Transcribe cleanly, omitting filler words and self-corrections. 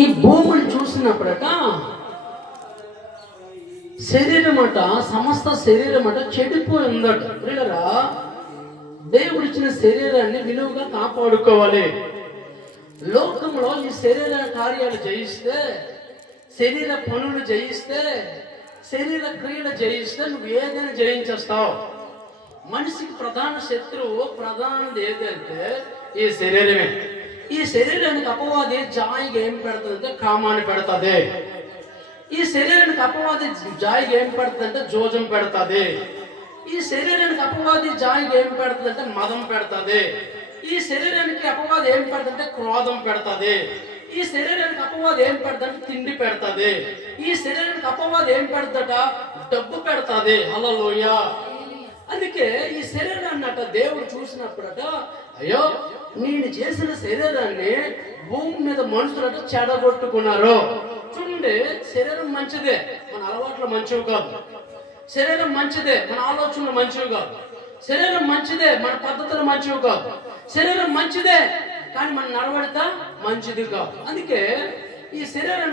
ఈ భూమిని చూసినప్పుడట శరీరం అట, సమస్త శరీరం అట చెడిపోయి ఉందట. పిల్లరా, దేవుడు ఇచ్చిన శరీరాన్ని విలువగా కాపాడుకోవాలి. లోకంలో ఈ శరీర కార్యాలు జయిస్తే, శరీర పనులు జయిస్తే, శరీర క్రియలు జయిస్తే నువ్వు ఏదైనా జయించేస్తావు. మనిషికి ప్రధాన శత్రువు, ప్రధానది ఏదంటే ఈ శరీరమే. ఈ శరీరానికి అపవాది జాయిగా ఏం పెడుతుందంటే కామాన్ని పెడుతుంది. ఈ శరీరానికి అపవాది జాయిగా ఏం పెడుతుందంటే జోజం పెడుతుంది. ఈ శరీరానికి అపవాది జాయిగా ఏం పెడుతుందంటే మదం పెడుతుంది. ఈ శరీరానికి అపవాది ఏం పెడుతుందంటే క్రోధం పెడుతుంది. ఈ శరీరానికి అపవాది ఏం పెడుతుందంటే తిండి పెడుతుంది. ఈ శరీరానికి అపవాది ఏం పెడుతుందట డబ్బు పెడుతుంది. హల్లెలూయా. అందుకే ఈ శరీరాన్ని అట దేవుడు చూసినప్పుడట, అయ్యో నేను చేసిన శరీరాన్ని భూమి మీద మనుషులట చెడగొట్టుకున్నారు. చూడండి, శరీరం మంచిదే, మన అలవాట్లు మంచివి కాదు. శరీరం మంచిదే, మన ఆలోచనలు మంచివి కాదు. శరీరం మంచిదే, మన పద్ధతులు మంచివి కాదు. శరీరం మంచిదే, కానీ మన నడవడిత మంచిది కాదు. అందుకే ఈ శరీరం